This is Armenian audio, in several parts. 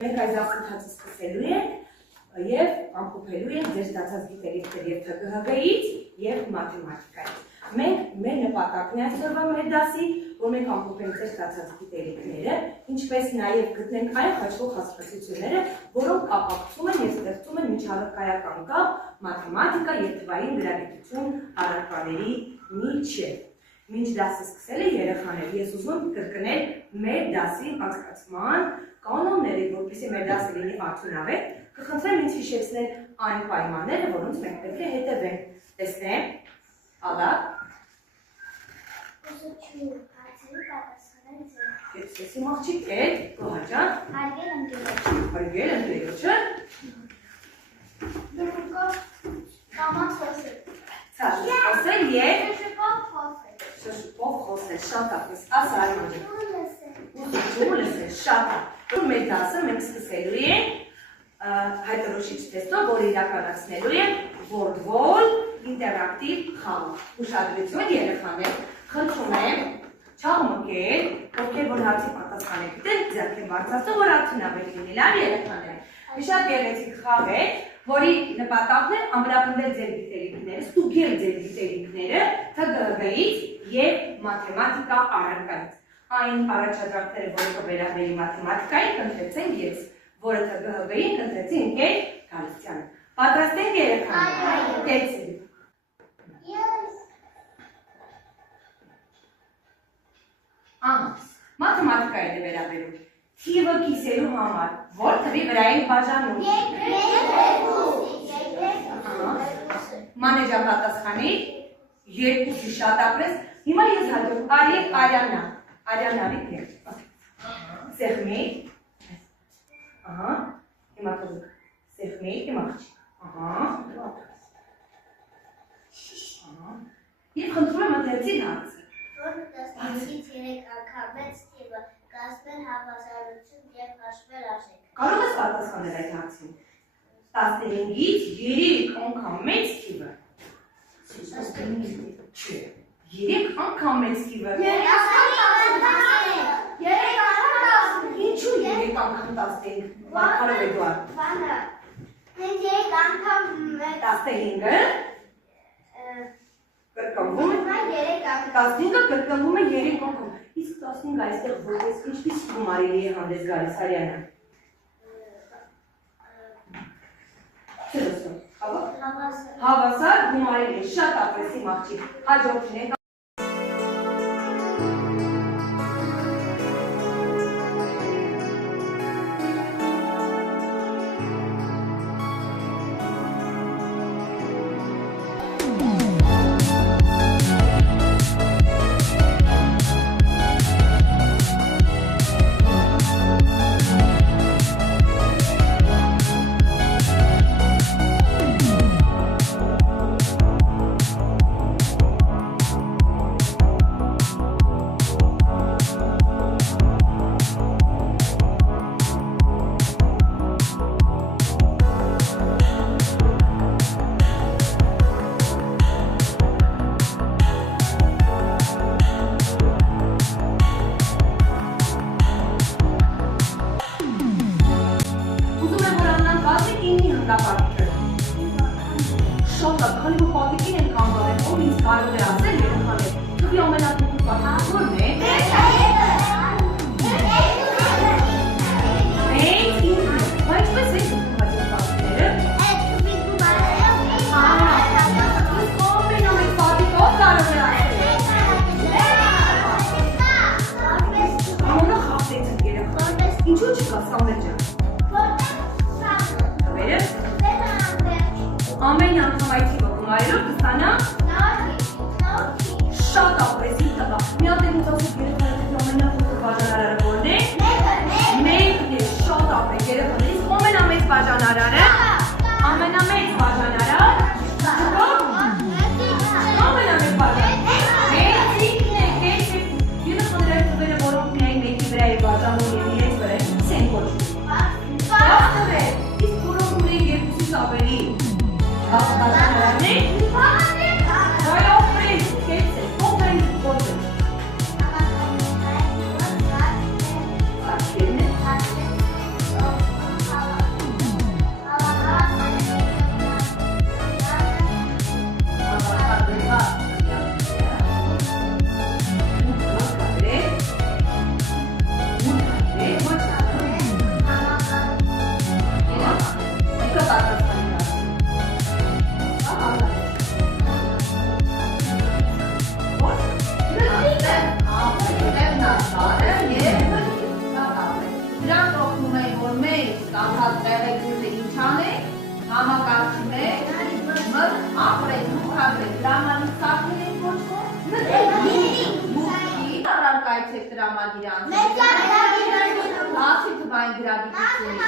Մենք այս դասընթացը սկսելու ենք եւ ամփոփելու ենք ձեր ստացած գիտելիքները եւ ԹԳՀԳ-ից եւ մաթեմատիկայից։ Մենք մեր նպատակն է այսօրվա մեր դասի, որ մենք ամփոփենք ձեր ստացած գիտելիքները, ինչպես նաեւ գտնենք այն խաչվող հասկացությունները, որոնք կապակցում են եւ ստեղծում են միջհարցակայական կապ մաթեմատիկա եւ թվային գրագիտություն առարկաների միջեւ։ Մինչ դասը սկսել է երեխաներ, ես ուզում եմ կրկնել մեր դասի անցկացման կանոնները, որպեսզի մեր դասը լինի արդյունավետ, կխնդրեմ ինձ հիշեցնել այն պայմանները, որոնց մենք պետք է հետևենք։ Տեսնեմ, ալա։ Ուսուցչուհու հարցերի պատասխանել ձեր։ Կեցեցի մաղջիկ է, Գոհաջան։ Հարգել ընկերոջը։ Հարգել ընկերոջը։ Դրուկով կամաց խոսել։ Ցած խոսել եւ Շշուկով խոսել։ շշուկով խոսել, շատ ախս, ասա այո։ Ուսուցչուհու լսել, շատ ախս։ Մեր դասը մենք սկսելու ենք հայտարարիչ տեստով, որ իրականացնելու ենք word-wall ինտերակտիվ խաղ։ Ուշադրություն երեխաներ, խնդրում եմ չաղմկել, ովքեր որ հարցի պատասխանը գիտեն, ձեռք են բարձրացնում, որ արդյունավետ լինի, լավ երեխաներ։ Մի շատ գեղեցիկ խաղ է, որի նպատակն է ամրապնդել ձեր գիտելիքները, ստուգել ձեր գիտելիքները ԹԳՀԳ-ից եւ մաթեմատիկա առարկայից։ Այն առաջադրանքները, որը կվերաբերի մաթեմատիկային, կընտրեցին ես, որը ԹԳՀԳ-ին կընտրեցին Ընկեր Գալստյանը։ Պատրաստ եք երեխաներ։ Տեսեք։ Մաթեմատիկային է վերաբերում։ Թիվը կիսելու համար որ թվի վրա ենք բաժանում։ Մանեջան պատասխանի, երկուսի շատ ապրես։ Հիմա ես հաջող արի Արյանա։ Արյանարի կեր։ Սեղմի։ Ահա, հիմա կոզուկ։ Սեղմի, հիմա խչի։ Ահա։ Եվ խնդրում եմ ընտրեցի հարցը։ Որ 15-ից 3 անգամ մեծ թիվը կազմել հավասարություն եւ հաշվել արժեք։ Կարող ես պատասխանել այդ հարցին։ 15-ից 3 անգամ մեծ թիվը։ Չէ։ 3 անգամ մեծ թիվը։ 3 անգամ Ինչու 3 անգամ 15։ Բարքարով Էդուարդ։ Բանը։ Հենց 3 անգամ 15-ը կրկնվում է 3 անգամ 15-ը կրկնվում է 3 անգամ։ Իսկ 15-ը այստեղ որպես ինչպես գումարելի է հանդես գալիս Արյանը։ Չէ՞ լսում։ Հավասար գումարելի է, շատ ապրեսի մաղջիկ։ Հաջորդին է ամեն անգամ այդ թիվը գումարելով կստանա շատ ապրեսի տղա։ Մի հատ էլ ինձ ասեք երեխաների ամենափոքր բաժանարարը որն է։ Մեկն է, շատ ապրես երեխաներից ամենամեծ բաժանարարը։ Ամենամեծ բաժանարար։ Ամենամեծ բաժանարար։ Մեծիկն է, երեխաների թվերը, որոնք միայն մեկի վրա է բաժանում եւ իրենց վրա ցեն կոչվում։ Բարձր է, իսկ որոնք ունեն երկուսից ավելի բաժանարարներ։ Մեծագիրան Բացի թվային գրագիտությունից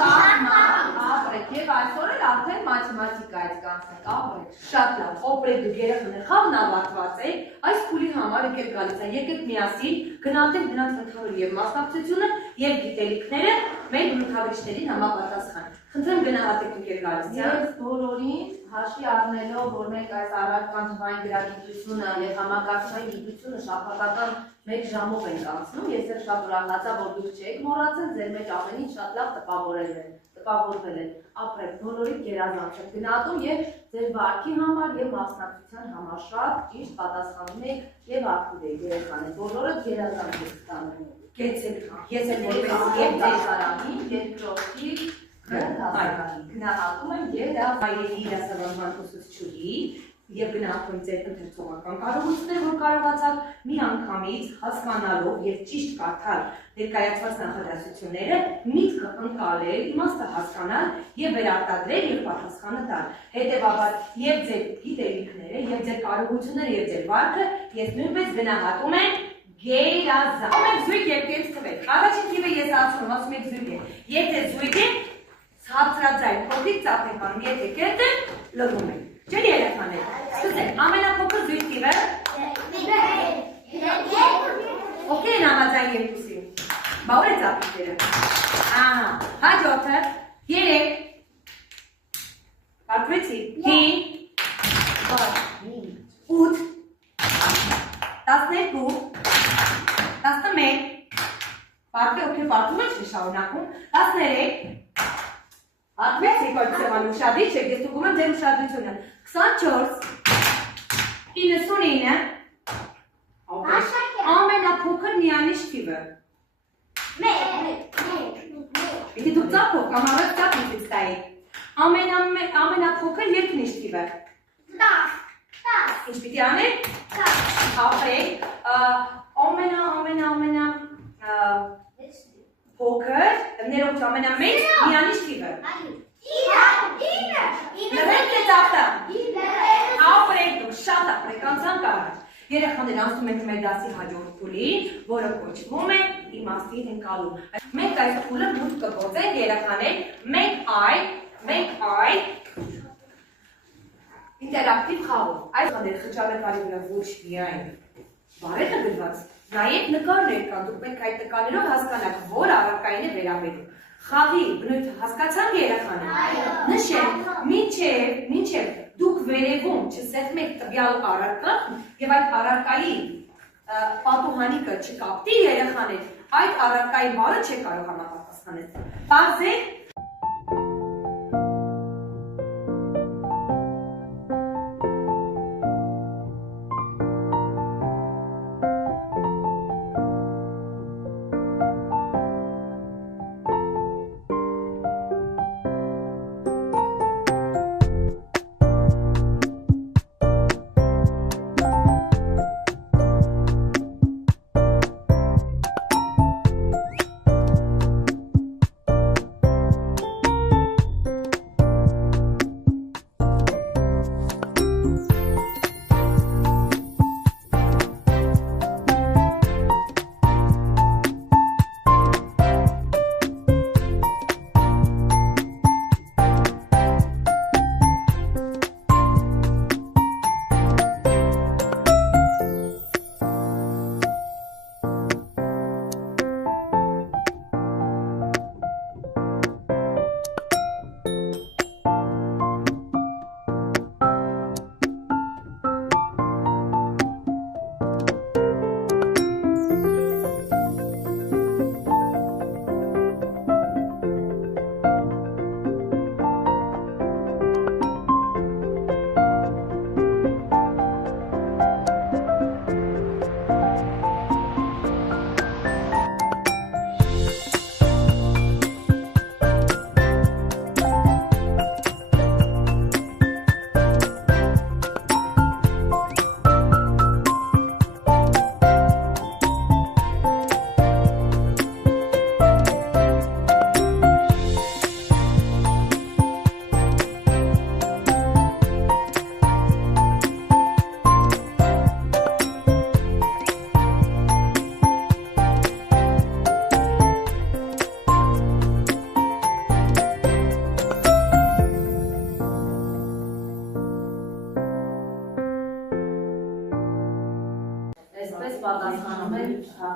շախմատ, ապրեք և այսօր էլ արդեն մաթեմատիկայից կանցնենք, ապրեք Շատ լավ, օպրեք դուք երեխաներ խաղն ավարտված է, այս փուլի համար եկեք գալիս է, եկեք միասին գնահատենք դրանց ընդհանուր և մասնակցությունը և գիտելիքները մեր բնութագրիչներին համապատասխան։ Խնդրեմ գնահատեք եկեք գալիս, Ես բոլորին հաշվի առնելով, որ մենք այս առարկան թվային գրագիտությունը և համակարգչային գիտությունը շաբաթական 1 ժամով ենք անցնում, ես էլ շատ ուրախացա, որ դուք չեք մոռացել, ձեր մեջ ամեն ինչ շատ լավ տպավորվել են, ապրեք, բոլորիդ գերազանց եք գնահատում և ձեր վարքի համար և մասնակցության համար շատ ճիշտ պատասխանում եք և ակտիվ եք երեխաներ, բոլորը գերազանց եք ստանում։ Կեցեք, ես էլ որպես Եվ դասարանի, երկրորդի գնահատում եմ և հայերի դասավանդման ուսուցչուհի և գնահատում ձեր ընթերցողական կարողությունները, որ կարողացաք մի անգամից հասկանալով և ճիշտ կարդալ ներկայացված նախադասությունները, միտքը ընկալել, իմաստը հասկանալ և վերարտադրել և պատասխանը տալ։ Հետևաբար և ձեր գիտելիքները, և ձեր կարողությունները, և ձեր վարքը ես նույնպես գնահատում եմ գերազանց։ Եք զույգ եք կեզ թվեք։ Առաջին թիվը ես ասում եք զույգ է։ Եթե զույգ է, ցածրաձայն փոքրիկ ծափ ենք անում, եթե կետ է, լռում ենք։ Ջերի երեխաներ, սկսենք, ամենափոքր զույգ թիվը ովքեր են համաձայն երկուսին։ Բա ուր է ծափիկները։ Ահա, հաջորդը 3 Պարպրեցի 5 8 12 11 Պարպե ովքեր պարպում են շշարունակում 13 Ատվեցի կոյցեվան ուշադիր չեք, ես տուգում եմ ձեր ուշադրությունը 24 99 ամենափոքր միանիշ թիվը Եթե դուք ծափով կամ առած ծափ ինքից տայի ամենափոքր երկնիշ թիվը 10 Ինչ պիտի անեք? Ապրեք փոքր, ներողություն, ամենամեծ միանիշ թիվը 9 Լրեք է ծափտա Ապրեք դուք, շատ ապրեք, անցանք առաջ Երեխաներ անցնում ենք մեր դասի հաջորդ փուլի, որը կոչվում է իմաստի ընկալում Մենք այս փուլը մուտք կգործենք երեխաներ մենք այ ինտերակտիվ խաղով Այս խճանկարի վրա ոչ միայն բարետը գրված Նաև նկարներ կան, դուք պետք այդ նկարներով հասկանաք, որ առարկային է վերաբերում Խաղի բնույթը հասկացանք երեխաներ Նշենք, մինչև դուք վերևում չսեղմեք տվյալ առարկան և այդ առարկայի պատուհանիկը չկապտի երեխաներ այդ առարկայի բառը չեք կարող համապատասխանել Պարզեք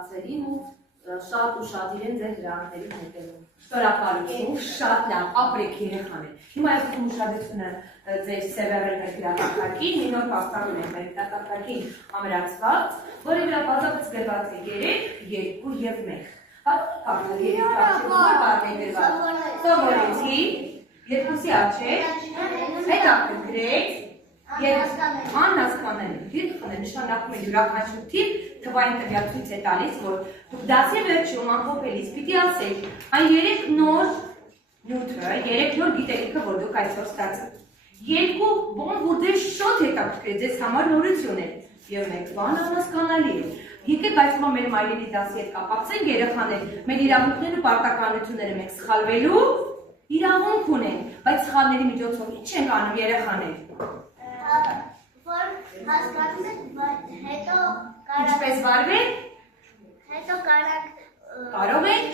հարցերին ու շատ իրեն ձեր հրահանգներին հետևում։ Շնորհակալություն, շատ լավ, ապրեք երեխաներ։ Հիմա ես ուզում ուշադրությունը ձեր սևեռել մեր գրակակի, մի նոր պաստառում ենք մեր գրակակին ամրացված, որի վրա բացապես գրված է 3, 2 եւ 1։ Պատմել 3 սովորեցի, երկուսի աչեք, հետաքրքրեք եւ անհասկանալի դիրքն է նշանակում է յուրաքանչյուր թիվ թվային տվյալ ցույց է տալիս, որ դուք դասի վերջում ամփոփելիս պիտի ասեք այն 3 նոր նյութը, 3 նոր գիտելիքը, որ դուք այսօր ստացաք։ 2 բան, որ դեր շատ հետաքրքիր է, ձեզ համար նորություն է, եւ 1 բան անհասկանալի է։ Եկեք այսօր մեր մայրերի դասի հետ կապակցենք երեխաներ, մեր իրավունքներն ու պարտականությունները մենք սխալվելու իրավունք ունենք, բայց սխալների միջոցով ինչ ենք անում երեխաներ։ Որ հասկացեք, հետո Ինչպես վարվեք, հետո կարող եք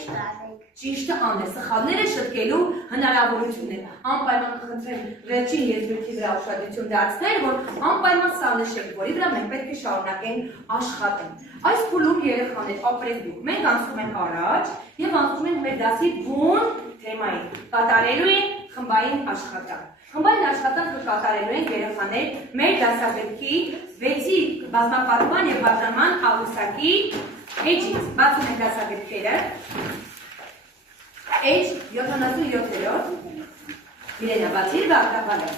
ճիշտը անել, սխալները շտկելու հնարավորություն է։ Անպայման կխնդրեմ վերջին երկրի վրա ուշադրություն դարձնել, որ անպայման սա նշեք, որի վրա մենք պետք է շարունակենք աշխատել։ Այս փուլում երեխաներ ապրեք դուք, մենք անցնում ենք առաջ եւ անցնում ենք մեր դասի բուն թեմային։ Կատարելու ենք խմբային աշխատանք։ Խմբային աշխատանքը կատարելու ենք երեխաներ մեր դասագրքի 6-ի բազմապատկման եւ բաժանման աղյուսակի էջից։ Բացում ենք դասագրքերը։ Էջ 77-րդ Իրենա բացիր բաղկապալը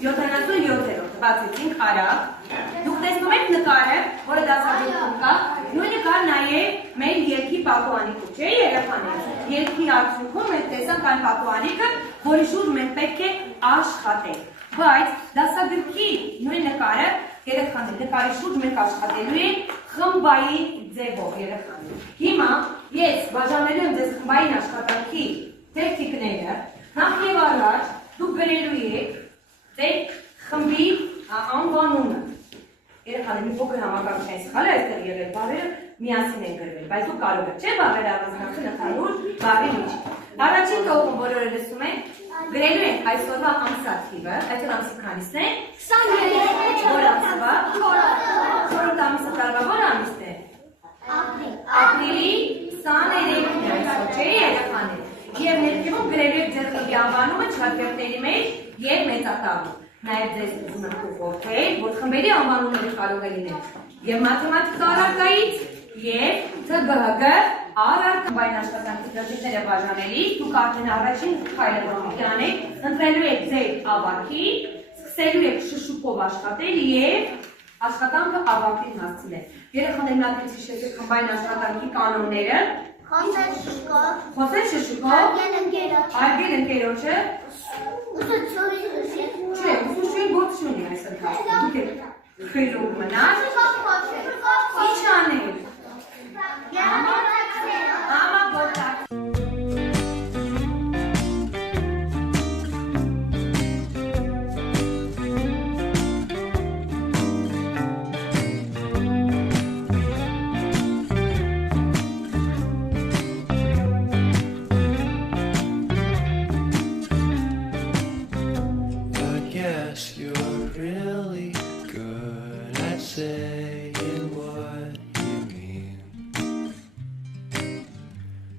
77-րդ բացեցինք արագ։ Դուք տեսնում եք նկարը, որը դասագրքում կա, նույն նկար նաև մեր երկի պատուհանիկը, չէ՞ երեխաներ։ Երկի արդյունքում մենք տեսանք այն պատուհանիկը, որի շուրջ մենք պետք է աշխատենք։ Բայց դասագրքի նույն նկարը երեխաներ, նկարի շուրջ մենք աշխատելու ենք խմբային ձևով երեխաներ։ Հիմա ես բաժանելու եմ ձեզ խմբային աշխատանքի տեխնիկները, նախ եւ առաջ դուք գրելու եք ձեր խմբի անվանումը։ Երեխաներ, մի փոքր համակարգչային սխալ է այստեղ եղել, բառերը միասին են գրվել, բայց դուք կարող եք, չէ՞, բառերը առանձնացնել ընդհանուր բառի մեջ։ Առաջին տողում բոլորը լսում են, գրելու ենք այսօրվա ամսաթիվը, այսօր ամսի քանիսն է։ 23։ Որ ամսվա։ Խորհուրդ ամիսը տարվա որ ամիսն է։ Ապրիլի 23-ն է այսօր, չէ՞ երեխաներ։ Եվ ներքևում գրելու եք ձեր խմբի անվանումը չափերների մեջ եւ մեծատառում։ Նաև ձեզ ուզում եմ ուղղորդել, որ խմբերի անվանումները կարող է լինել եւ մաթեմատիկա առարկայից եւ ԹԳՀԿ առարկա խմբային աշխատանքի դեպքերը բաժանելիս դուք արդեն առաջին քայլը որ պետք է անեք, ընտրելու եք ձեր ավարտի, սկսելու եք շշուկով աշխատել եւ աշխատանքը ավարտին հասցնել։ Երեխաներ մատից հիշեցեք խմբային աշխատանքի կանոնները։ Խոսել շշուկով, արգել ընկերոջը, չէ, ուսուցչուի գործ չունի այս ընթացքում, դուք եք խելոք մնալ, ինչ անել, համագործակցել։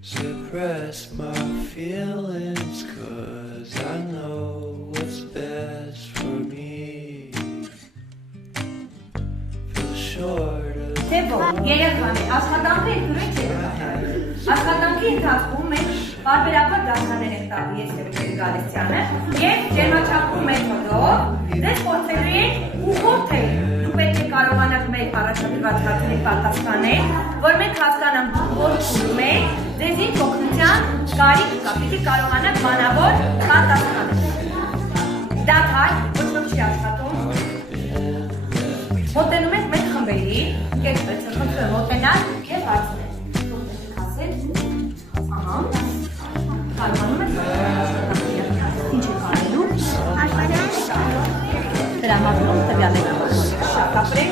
Suppress my feelings, 'cause I know what's best for me. Feel short of Թե որ երեխաներ, աշխատանքը ինքնուրույն չէ կատարել։ Աշխատանքի ընթացքում մենք բարբերաբար դասաներ ենք տալի ես եւ Գալստյանը եւ ջերմաչափում մեթոդով դες փորձելու ենք ուղղորդել։ Դուք պետք է կարողանաք մեր առաջադրված հարցերի պատասխանել, որ մենք հասկանանք որ ուզում եք, ձեզին օգնության կարիք կա, պիտի կարողանաք բանավոր պատասխանել։ Դադար, ոչ ոք չի աշխատում։ Մոտենում եք մեր խմբերի, կերպեց, խնդրում մոտենալ եւ հարցնել։ Դուք եք ասել, ահա, կարողանում եք ինչ եք անելու։ Դրամատուրգ տվյալները շատ ապրեք։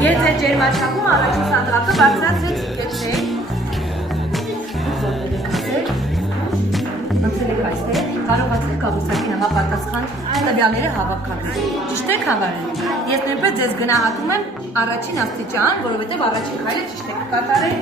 Ես ձեր ջերմաչափում առաջին սանդղակը բարձրացրեք, կեցեք։ Ընտրեք այստեղ, կարողացեք կառուցակի համապատասխան տվյալները հավաքագրել։ Ճիշտ է, խաղարել։ Ես նույնպես ձեզ գնահատում եմ առաջին աստիճան, որովհետև առաջին քայլը ճիշտ եք կատարել։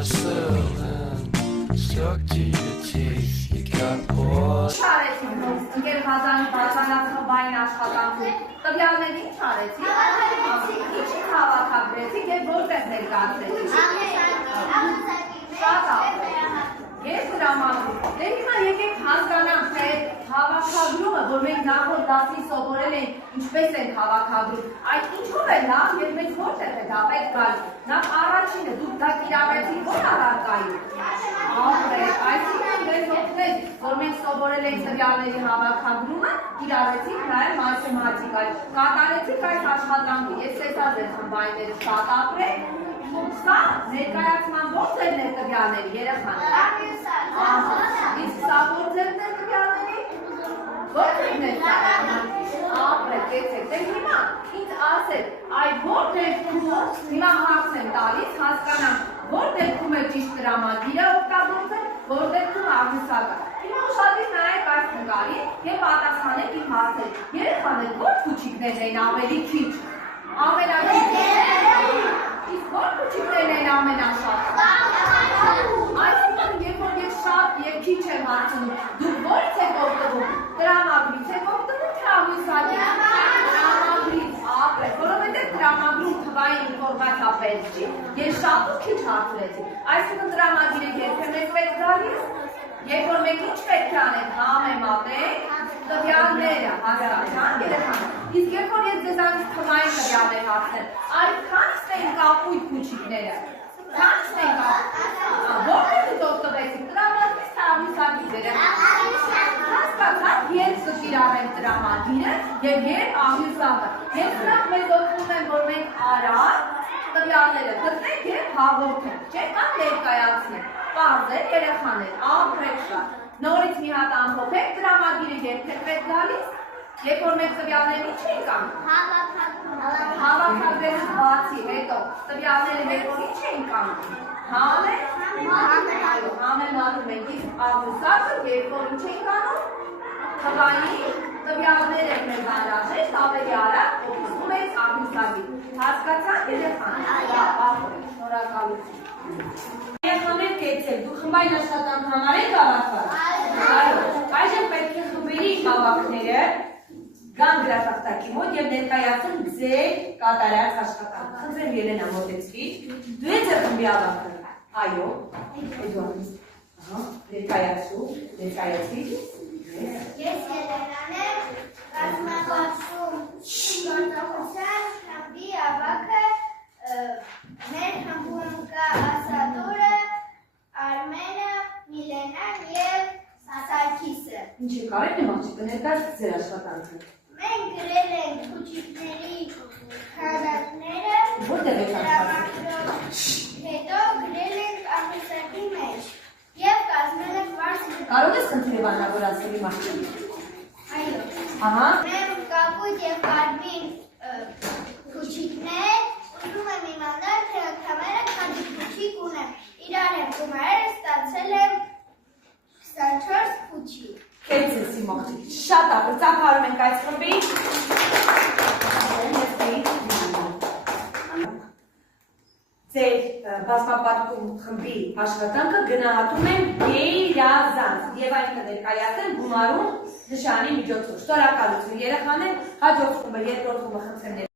Porcelain stuck to your teeth. You got porcelain. Չարեցին ինքեր բազանացխվային աշխատանքում տվյալների ինչ արեցին? Ինչի հավաքագրեցիք և որտեղ ներկայացրեցիք? Շատ Ես դրամատիկ։ Դե հիմա եկեք հասկանանք, թե հավաքագրումը, որ մենք նախորդ դասին սովորել ենք, ինչպես ենք հավաքագրում, այդ ինչով է լավ և մեզ որտեղ է դա պետք գալիս։ Նախ առաջինը դուք դա կիրառեցիք ո՞ր առարկայում։ Այսինքն մեզ օգնեց, որ մենք սովորել ենք տվյալների հավաքագրումը, կիրառեցիք նաև մաթեմատիկայի, կատարեցիք այս աշխատանքը։ Ես տեսա ձեր խմբայինները շատ ապրեք։ Սա ներկայացման ո՞ր ձերն է տվյալների երեխաներ։ Իսկ սա ո՞ր ձերն է տվյալների։ Որտեղն է սա։ Ապրեք, եկեք, դե հիմա ինձ ասեք, այդ ո՞ր դեպքում հիմա հարց եմ տալիս, հասկանամ, ո՞ր դեպքում է ճիշտ տրամագիրը օգտագործել, ո՞ր դեպքում աղյուսակը։ Հիմա ուշադիր նայեք այս նկարին և պատասխանեք իմ հարցերին։ Երեխաներ, ո՞ր քուչիկներն են ավելի քիչ։ Ամենաքիչ։ Իսկ ո՞ր քուչիկներն են ամենաշատ։ Այսինքն, երբ որ ես շատ և քիչ եմ հարցնում, դուք ո՞րից եք օգտվում։ Տրամագրից եք օգտվում, թե աղյուսակից։ Տրամագրից, ապրեք, որովհետև տրամագրում թվային ինֆորմացիա պետք չի։ Ես շատ ու քիչ հարցրեցի։ Այսինքն տրամագիրը երբեմն եք պետք գալիս։ Երբ որ մենք ինչ պետք է անենք, համեմատենք տվյալները, հասկացան երեխաներ։ Իսկ երբ որ ես ձեզանից թվային տվյալներ հարցնեմ, այդ քանիսն են կապույտ քուչիկները։ Քանիսն են կապույտ։ Որտեղից օգտվեցիք տրամադրից թե աղյուսակից երեխաներ։ Հասկացաք, երբ կիրառենք տրամագիրը և երբ աղյուսակը։ Ես նրանք մեզ օգնում եմ, որ մենք արագ տվյալները գտնենք և հաղորդենք, չէ՞, կամ ներկայացնենք։ Պարզ է երեխաներ, ապրեք շատ։ Նորից մի հատ ամփոփեք, տրամագիրը երբ է պետք գալիս, երբ որ մենք տվյալները ինչ ենք անում։ Հավաքագրելուց բացի հետո տվյալները երբ որ ինչ ենք անում։ Համեմատում ենք, իսկ աղյուսակը երբ որ ինչ ենք անում։ Թվային տվյալները մեզ անհրաժեշտ ավելի արագ օգտվում ենք աղյուսակից։ Հասկացաք երեխաներ։ Շնորհակալություն։ Երեխաներ կեցեք, դուք խմբային աշխատանք համարեք հավաքված։ Այո, այժմ պետք է խմբերի հավաքները գան գրատախտակի մոտ և ներկայացնեն ձեր կատարած աշխատանքը։ Խնդրեմ Ելենա մոտեցվիր։ Դու ես խմբի հավաքը։ Այո։ Ներկայացու, ներկայացիր։ Ես Ելենան եմ, կազմակերպում գործողության խմբի հավաքը, մեր խմբում կա Ասադուրը, Արմենը, Միլենան և Սարգիսը։ Ինչ եք արել իմ աղջիկը, ներկայացրեք ձեր աշխատանքը։ Մենք գրել ենք քուչիկների քառակները, Որտեղ եք աշխատում։ հետո գրել ենք աղյուսակի մեջ և կազմել ենք վարս։ Կարող ես խնդրել բանավորացնել իմ աղջիկը։ Այո։ Ահա։ Մենք կապույտ և կարմիր քուչիկներ, ուզում եմ իմանալ, թե անգամերը քանի քուչիկ ունեմ։ Իրար եմ գումարել, ստացել եմ 24 քուչիկ։ Կեցես իմ աղջիկ, շատ ապր, ծափարում ենք այս խմբի։ Ձեր բազմապատկում խմբի աշխատանքը գնահատում են երազանց և այն կներկայացնեն գումարում նշանի միջոցով։ Շնորհակալություն երեխաներ, հաջորդ խումբը, երկրորդ խումբը խնդրեմ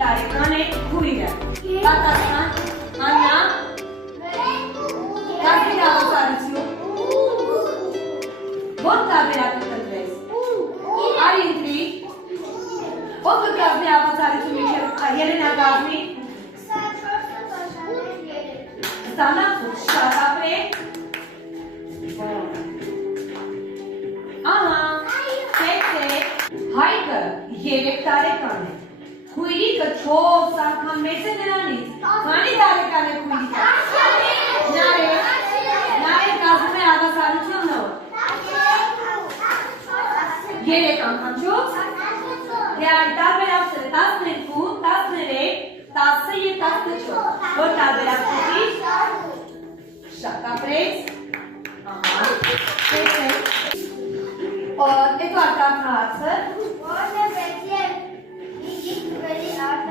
տարեկան է քույրը։ Պատասխան Աննա, կազմի հավասարություն։ Ո՞ր տարբերակը տրվեց։ Արի ընտրի։ Ո՞վ կազմի հավասարություն մինչև Ելենա կազմի։ 24 շատ ապրեք։ Ահա, Հայկը 3 տարեկան է։ Քույրիկը 4 անգամ մեծ է նրանից։ Քանի տարեկան է քույրիկը։ Նարեկ կազմում է հավասարությունը։ 3 անգամ 4։ Դե այդ տարբերակները 12, 13, 10 և 14։ Որ տարբերակների շատ ապրեց։ Ահա, Էդվարդ հարցը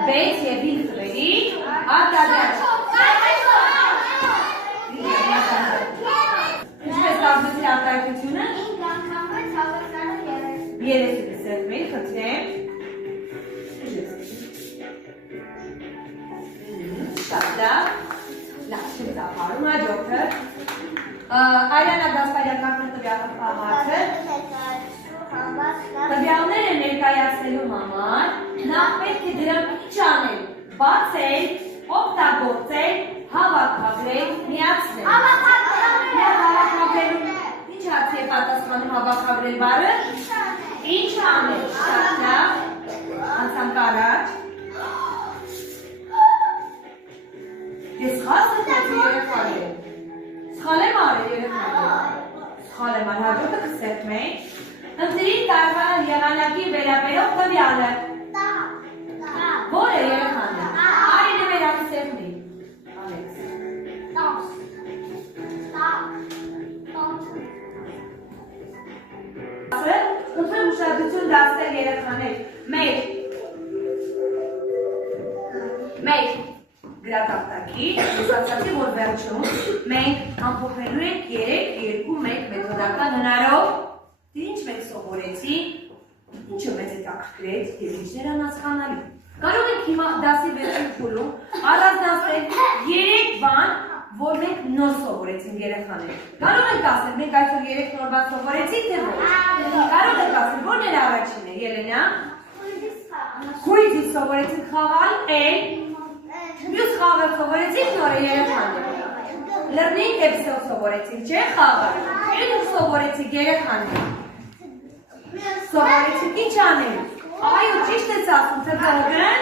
6 և 5 թվերի արտադրյալ։ Ինչպես կազմեցիր արտադրությունը։ 30 խնդրեմ։ Շատ լավ։ Լավ, շնորհակալում հաջորդը։ Արիանա Գասպարյան հարցը։ Տվյալները ներկայացնելու համար նախ պետք է դրանք ինչ անել, բացել, օգտագործել, հավաքագրել, միացնել։ Հավաքագրելու ինչ հարցի է պատասխանում հավաքագրել բառը։ Ինչ անել, շատ լավ, անցանք առաջ։ Ես սխալ ստացի երեխաներ։ Սխալ եմ արել երեխաներ։ Սխալ եմ արել, հաջորդը կսեղմ ենք։ Ընտրի տարվա եղանակի վերաբերող տվյալը։ Ո՞ր է երեխաները։ Արի նվերակի սեղմի։ Ալեքս։ Ընտրեմ ուշադրություն դարձնել երեխաներ։ Մեր գրատախտակի, ես ասացի, որ վերջում մենք ամփոփելու ենք 3-2-1 մեթոդական հնարով։ Ինչ մենք սովորեցի, ինչը մեզ հետաքրքրեց և ինչներ անհասկանալի։ Կարող ենք հիմա դասի վերջին փուլում առանձնացնել 3 բան, որ մենք նոր սովորեցինք երեխաներ։ Կարող ենք ասել, մենք այսօր 3 նոր բան սովորեցինք, թե ոչ։ Կարող ենք ասել, որն էր առաջինը, Ելենա։ Քույրից սովորեցինք խաղալ, մյուս խաղը սովորեցինք նորը երեխաներ։ Լռնի կեպսով սովորեցինք, չէ՞ խաղը։ Էլ սովորեցինք երեխաներ։ Սովորեցինք ինչ անել։ Այո, ճիշտ ես ասում, թե բողն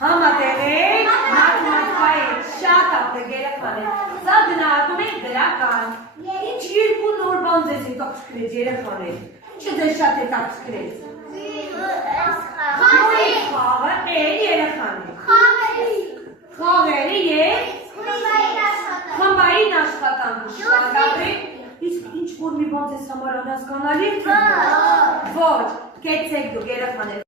համատեղեք, մաթեմատիկայի շատ ապրեք երեխաներ։ Սա գնահատում ենք դրական։ Ինչ 2 նոր բան ձեզ հետաքրքրեց երեխաներ։ Ինչը ձեզ շատ հետաքրքրեց։ Խաղը, երեխաներ։ Խաղերը և խմբային աշխատանքը շատ ապրեք։ Իսկ ինչ որ մի բան ձեզ համար անհասկանալի է, թե ոչ, կեցեք դուք երեխաներ։